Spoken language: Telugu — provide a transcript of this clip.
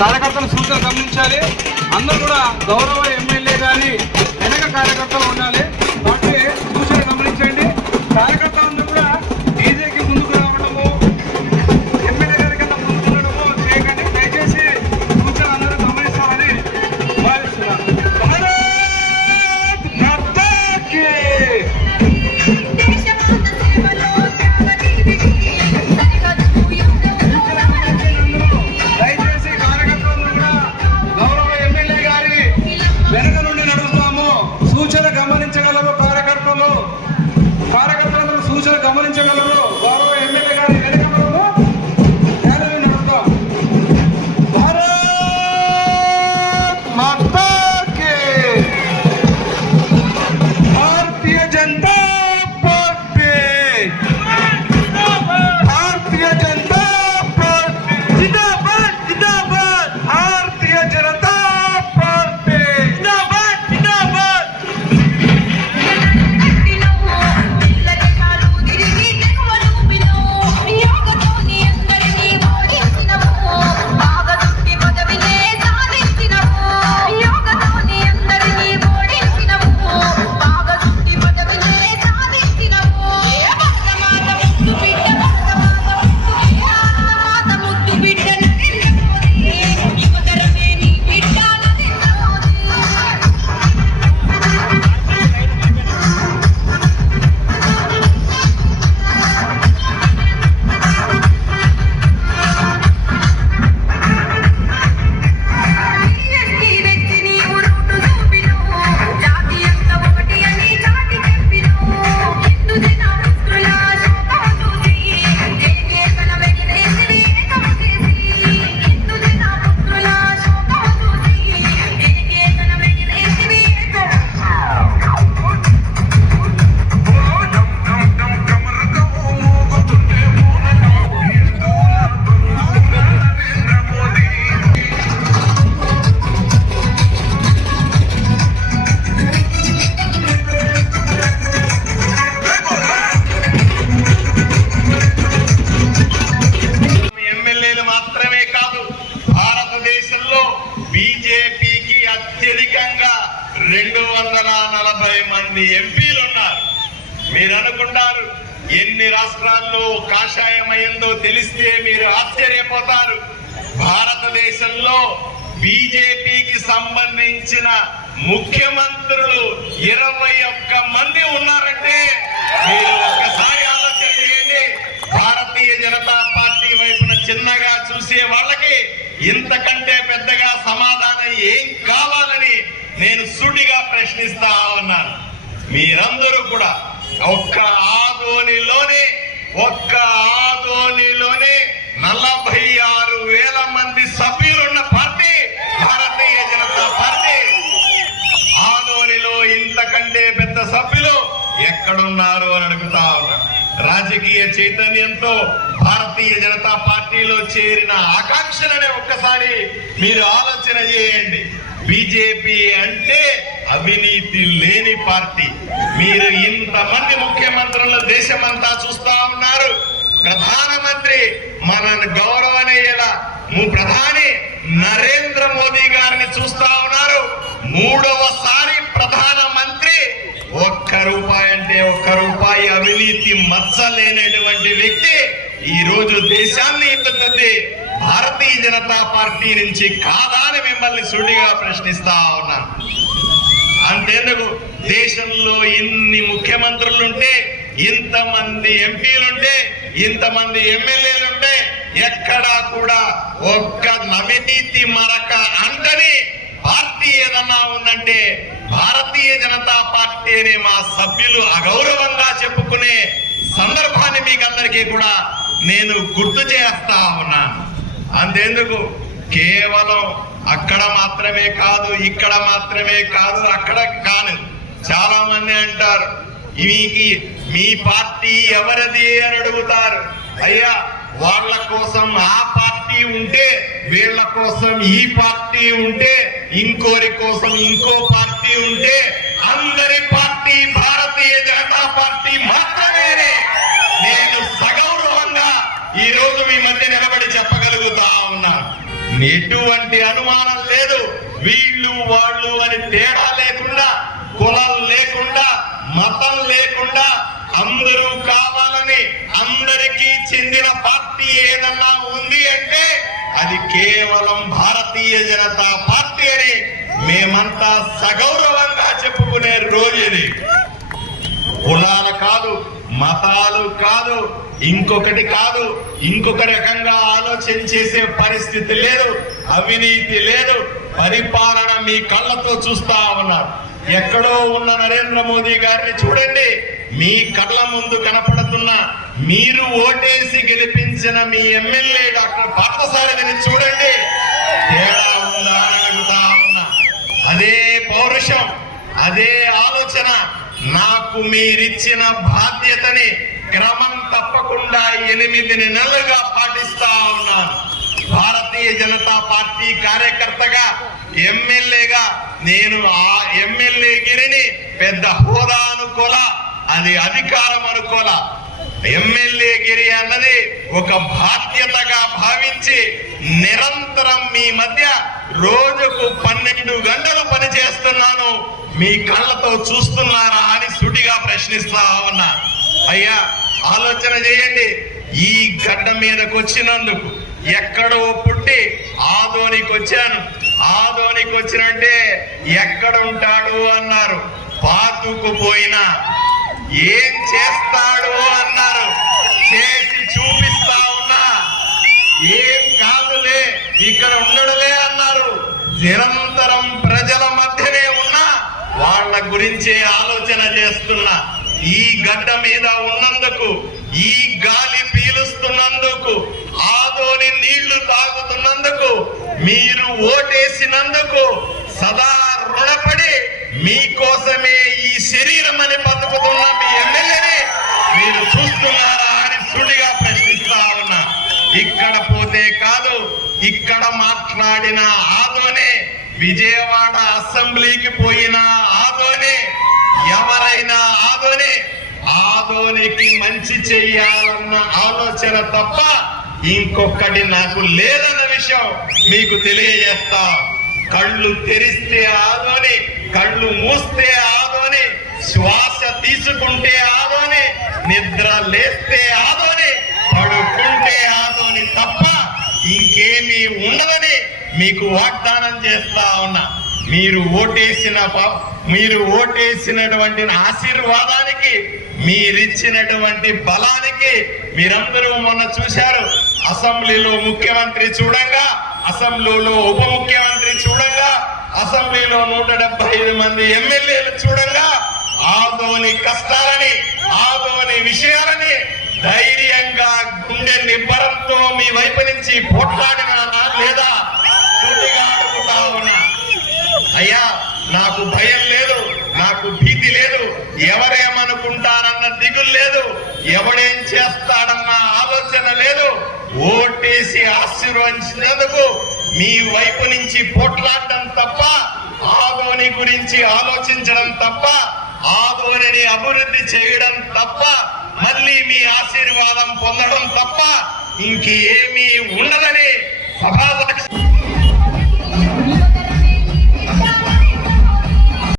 కార్యకర్తల సూచనలు గమనించాలి. అందరూ కూడా గౌరవ ఎమ్మెల్యే గారి వెనక కార్యకర్తలు ఉండాలి. కాబట్టి సూచనలు గమనించండి. కార్యకర్తలందరూ కూడా డీజేకి ముందుకు రావడము, ఎమ్మెల్యే గారి కింద ముందుకు ఉండడము చేయకండి. దయచేసి సూచనలు అందరూ గమనిస్తామని భావిస్తున్నాను. వెనక నుండి నడుస్తాము. సూచన గమనించగలరు కార్యకర్తలందరూ సూచన గమనించగలరు. గౌరవ ఎమ్మెల్యే గారి వెనక మనము ర్యాలీలో నడుస్తాం. భారత్ మాతా కి భారతీయ జనతా పార్టీ, భారతీయ జనతా పార్టీ జిందాబాద్, జిందాబాద్, భారతీయ జనతా బీజేపీకి అత్యధికంగా 240 మంది ఎంపీలు ఉన్నారు. మీరు అనుకుంటారు ఎన్ని రాష్ట్రాల్లో కాషాయమైందో తెలిస్తే మీరు ఆశ్చర్యపోతారు. భారతదేశంలో బీజేపీకి సంబంధించిన ముఖ్యమంత్రులు 21 మంది ఉన్నారంటే మీరు ఒక్కసారి ఆలోచన చేయండి. భారతీయ జనతా పార్టీ వైపున చిన్నగా చూసే వాళ్ళకి ఇంతకంటే పెద్దగా సమాధానం ఏం కావాలని నేను సూటిగా ప్రశ్నిస్తా ఉన్నాను. మీరందరూ కూడా ఒక్క ఆదోనిలోనే 46,000 మంది సభ్యులున్న పార్టీ భారతీయ జనతా పార్టీ. ఆదోనిలో ఇంతకంటే పెద్ద సభ్యులు ఎక్కడున్నారు అని అడుగుతా ఉన్నారు. రాజకీయ చైతన్యంతో భారతీయ జనతా పార్టీలో చేరిన ఆకాంక్షలనే ఒక్కసారి మీరు ఆలోచన చేయండి. బీజేపీ అంటే అవినీతి లేని పార్టీ. మీరు ఇంతమంది ముఖ్యమంత్రులు దేశమంతా చూస్తా ఉన్నారు. ప్రధానమంత్రి మన గౌరవనీయుల ప్రధాని నరేంద్ర మోదీ గారిని చూస్తా ఉన్నారు. 3వసారి ప్రధానమంత్రి. ₹1 అంటే ₹1 అవినీతి మచ్చలేనటువంటి వ్యక్తి ఈ రోజు దేశాన్ని ఇస్తుంది భారతీయ జనతా పార్టీ నుంచి కాదా అని మిమ్మల్ని సూటిగా ప్రశ్నిస్తా ఉన్నాను. అంతేందుకు దేశంలో ఇన్ని ముఖ్యమంత్రులుంటే, ఇంతమంది ఎంపీలుంటే, ఇంతమంది ఎమ్మెల్యేలుంటే ఎక్కడా కూడా ఒక్క అవినీతి మరక అంటని పార్టీ ఏదన్నా ఉందంటే భారతీయ జనతా పార్టీ అనే మా సభ్యులు అగౌరవంగా చెప్పుకునే సందర్భాన్ని మీకందరికీ కూడా నేను గుర్తు చేస్తా ఉన్నాను. అంతేందుకు కేవలం అక్కడ మాత్రమే కాదు, ఇక్కడ మాత్రమే కాదు, అక్కడ కాను. చాలా మంది అంటారు మీ పార్టీ ఎవరిది అని అడుగుతారు. అయ్యా, వాళ్ళ కోసం ఆ పార్టీ ఉంటే, వీళ్ళ కోసం ఈ పార్టీ ఉంటే, ఇంకోరి కోసం ఇంకో పార్టీ ఉంటే, అందరి పార్టీ భారతీయ జనతా పార్టీ మాత్రమే నేను సగౌరవంగా ఈ రోజు మీ మధ్య నిలబడి చెప్పగలుగుతా ఉన్నాను. ఎటువంటి అనుమానం లేదు. వీళ్ళు వాళ్ళు అని తేడా లేకుండా, కులం లేకుండా, మతం లేకుండా అందరూ కావాలని అందరికీ చెందిన పార్టీ ఏదన్నా ఉంది అంటే అది కేవలం భారతీయ జనతా పార్టీ అని మేమంతా సగౌరవంగా చెప్పుకునే రోజు ఇది. కులాలు కాదు, మతాలు కాదు, ఇంకొకటి కాదు, ఇంకొక రకంగా ఆలోచన చేసే పరిస్థితి లేదు, అవినీతి లేదు. పరిపాలన మీ కళ్ళతో చూస్తా ఉన్నారు. ఎక్కడో ఉన్న నరేంద్ర మోదీ గారిని చూడండి, మీ కళ్ళ ముందు కనపడుతున్న, మీరు ఓటేసి గెలిపించిన మీ ఎమ్మెల్యే డాక్టర్ పార్థసారథిని చూడండి, తేడా ఉందా అని అడుగుతా ఉన్నా. అదే పౌరుషం, అదే ఆలోచన, నాకు మీరిచ్చిన బాధ్యతని క్రమం తప్పకుండా 8 నెలలుగా పాటిస్తా ఉన్నాను. భారతీయ జనతా పార్టీ కార్యకర్తగా, ఎమ్మెల్యేగా నేను ఆ ఎమ్మెల్యే గిరిని పెద్ద హోదా అనుకోలా, అది అధికారం అనుకోలా. ఎమ్మెల్యే గిరి అన్నది ఒక బాధ్యతగా భావించి నిరంతరం మీ మధ్య రోజుకు 12 గంటలు పనిచేస్తున్నాను. మీ కళ్ళతో చూస్తున్నారా అని సూటిగా ప్రశ్నిస్తా ఉన్నా. అయ్యా, ఆలోచన చేయండి. ఈ గడ్డ మీదకి వచ్చినందుకు ఎక్కడో పుట్టి ఆదోనికి వచ్చాను. ఆదోనికి వచ్చినంటే ఎక్కడ ఉంటాడు అన్నారు. పాతుకుపోయినా ఏం చేస్తాడు అన్నారు. చేసి చూపిస్తా ఉన్నా. ఏం కాదులే, ఇక్కడ ఉండడులే అన్నారు. నిరంతరం ప్రజల మధ్యనే ఉన్నా, వాళ్ళ గురించే ఆలోచన చేస్తున్నా. ఈ గడ్డ మీద ఉన్నందుకు, ఈ గాలి పీలుస్తున్నందుకు, ఆదోని నీళ్లు తాగుతున్నందుకు, మీరు ఓటేసినందుకు సదా రుణపడి మీకోసమే ఈ శరీరం అని బతుకుతున్న మీ ఎమ్మెల్యేని మీరు చూస్తున్నారా అని సూటిగా ప్రశ్నిస్తా ఉన్నా. ఇక్కడ పోతే కాదు, ఇక్కడ మాట్లాడిన ఆదోనే, విజయవాడ అసెంబ్లీకి పోయిన ఆదోనే, ఎవరైనా ఆదోనే, ఆదోనికి మంచి చెయ్యాలన్న ఆలోచన తప్ప ఇంకొకటి నాకు లేదన్న విషయం మీకు తెలియజేస్తా. కళ్ళు తెరిస్తే ఆదోని, కళ్ళు మూస్తే ఆదోని, శ్వాస తీసుకుంటే ఆదోని, నిద్ర లేస్తే ఆదోని, పడుకుంటే ఆదోని తప్ప ఇంకేమీ ఉండదని మీకు వాగ్దానం చేస్తా ఉన్నా. మీరు ఓటేసినటువంటి ఆశీర్వాదానికి, మీరిచ్చినటువంటి బలానికి, మీరందరూ మొన్న చూశారు. అసెంబ్లీలో ముఖ్యమంత్రి చూడంగా, అసెంబ్లీలో ఉప ముఖ్యమంత్రి చూడంగా, అసెంబ్లీలో 175 మంది ఎమ్మెల్యేలు చూడంగా, ఆదోని కష్టాలని, ఆదోని విషయాలని ధైర్యంగా గుండె నిబ్బరంతో మీ వైపు నుంచి పోట్లాడినా లేదా సూటిగా అడుగుతా ఉన్నా. అయ్యా, నాకు భయం లేదు, నాకు భీతి లేదు, ఎవరేమనుకుంటారన్న దిగులు లేదు, ఎవడేం చేస్తాడన్న ఆలోచన లేదు. ఓటేసి ఆశీర్వదించినందుకు మీ వైపు నుంచి పోట్లాడడం తప్ప, ఆదోని గురించి ఆలోచించడం తప్ప, ఆదోనిని అభివృద్ధి చేయడం తప్ప, మళ్ళీ మీ ఆశీర్వాదం పొందడం తప్ప ఇంకేమీ ఉండదని సభాపక్ష